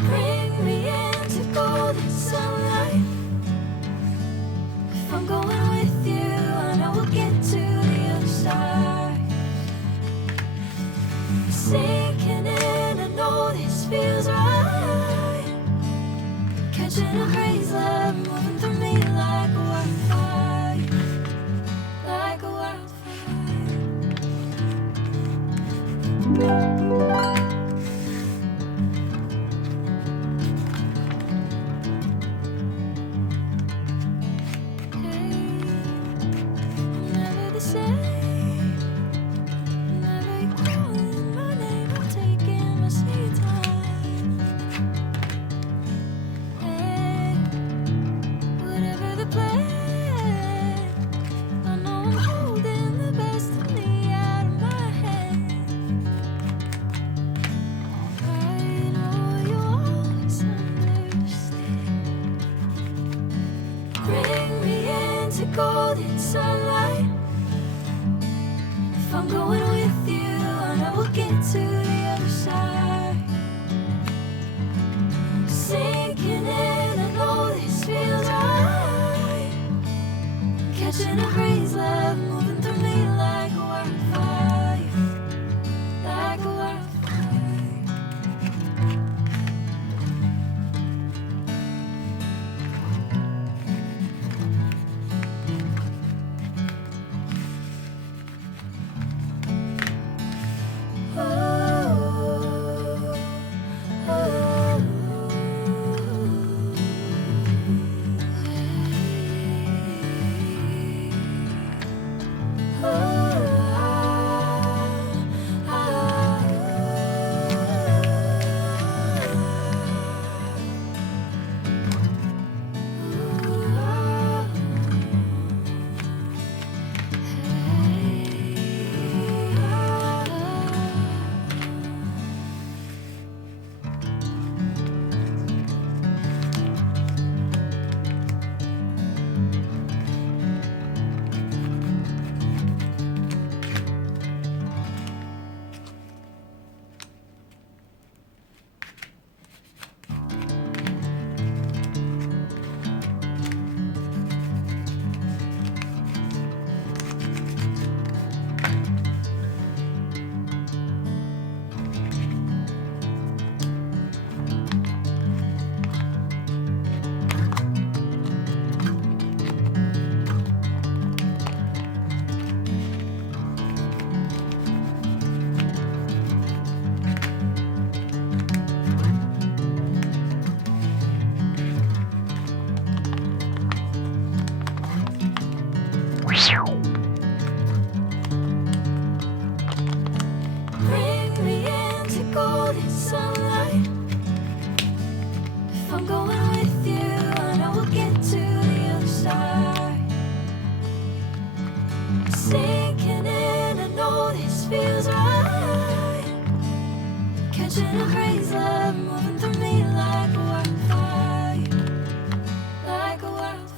Bring me into golden sunlight. If I'm going with you, I know we'll get to the other side. Sinking in, I know this feels right. Catching a breeze, love moving through me like a wildfire, like a wildfire. Never the same. Never you calling my name, I'm taking my sweet time. Hey, whatever the plan, I know I'm holding the best of me out of my hand. I know you always understand. Bring me into golden sunlight. If I'm going with you, I know we'll get to the other side. Sinking in, I know this feels right. Catching a breeze, love moving through me like a wildfire, like a wildfire. Bring me into golden sunlight. If I'm going with you, I know we'll get to the other side. Sinking in, I know this feels right. Catching a breeze, love moving through me like a wildfire, like a wildfire.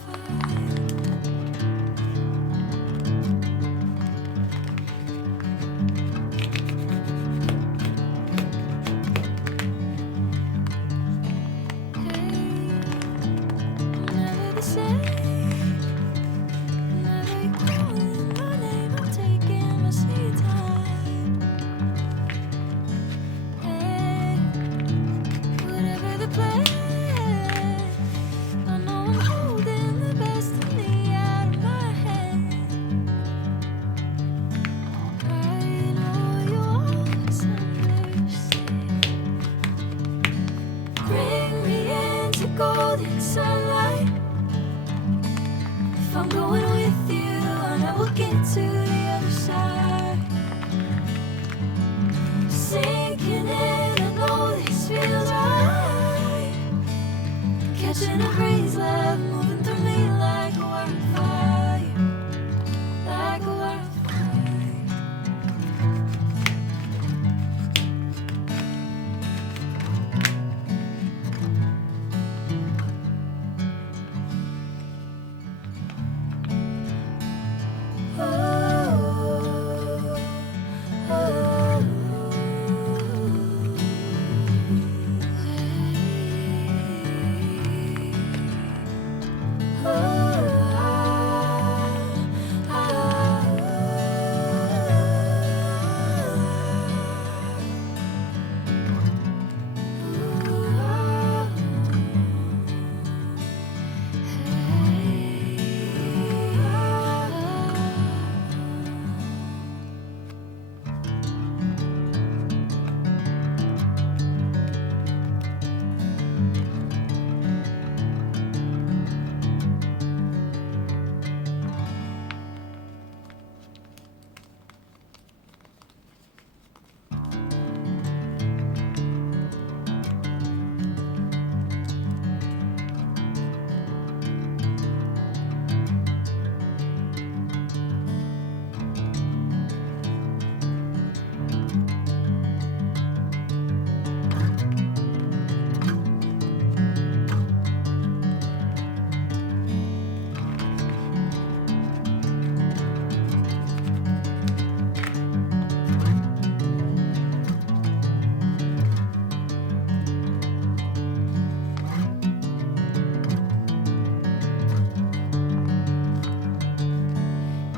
Never the same. Never you calling my name, I'm taking my sweet time. Hey, whatever the plan, I know I'm holding the best of me out of my hand. I know you always understand. Bring me into golden sunlight. If I'm going with you, I know we'll will get to the other side. Sinking in, I know this feels right. Catching a breeze, love moving through me like a wildfire, like a wildfire.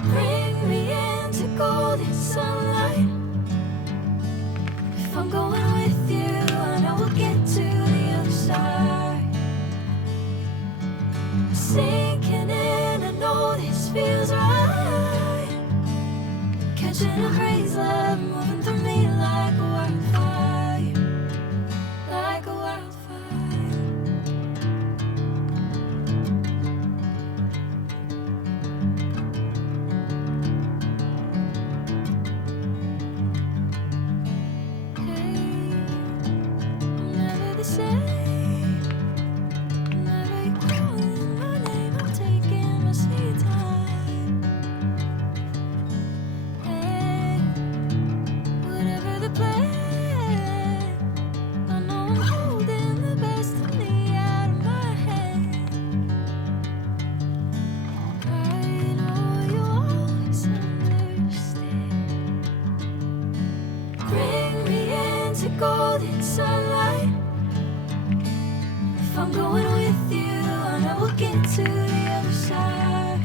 Bring me into golden sunlight. If I'm going with you, I know we'll get to the other side. Sinking in, I know this feels right. Catching a breeze, love moving through me like a wildfire, like a wildfire. Never the same. Never you calling my name. I'm taking my sweet time. Hey, whatever the plan, I know I'm holding the best of me out of my hand. I know you always understand. Bring me into golden sunlight. If I'm going with you, I know we'll get to the other side.